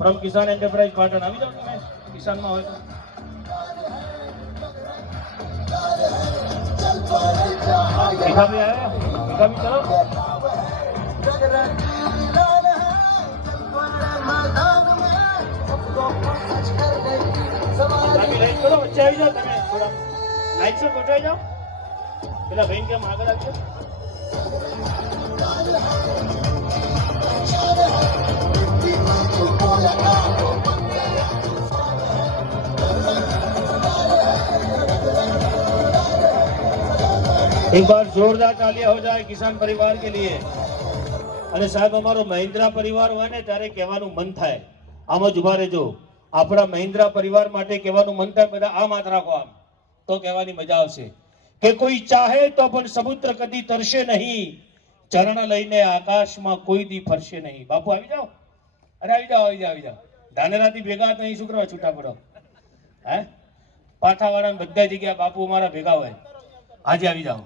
from Kisan enterprise Patan આવી જાઓ તમે કિસાનમાં હોય તો ભીખાભાઈ આવ્યા ભીખાભાઈ ચલો લાઈટ કરો વચ્ચે આવી જાઓ તમે થોડા લાઈટ સર ગોઠવાઈ જાઓ પેલા ભાઈ કેમ આગળ આવજો एक बार जोरदार तालियां हो जाए किसान परिवार के लिए અને સાહેબ અમારો મહિન્દ્રા પરિવાર હોય ને ત્યારે કહેવાનું મન થાય આમ જ ઉભા રહેજો આપણા મહિન્દ્રા પરિવાર માટે કહેવાનું મન થાય બધા આમ હાથ રાખો આમ તો કહેવાની મજા આવશે કે કોઈ ચાહે તો પણ સમુદ્ર કદી તરશે નહીં ચરણ લઈને આકાશમાં કોઈ દી ફરશે નહીં બાપુ આવી જાઓ અરે આવી જાઓ આવી જાઓ આવી જાઓ ધાનેરાથી ભેગા તો અહીં શું કરવા છૂટા પડો હે પાથાવાળા બધા જગ્યા બાપુ અમારા ભેગા હોય આજે આવી જાઓ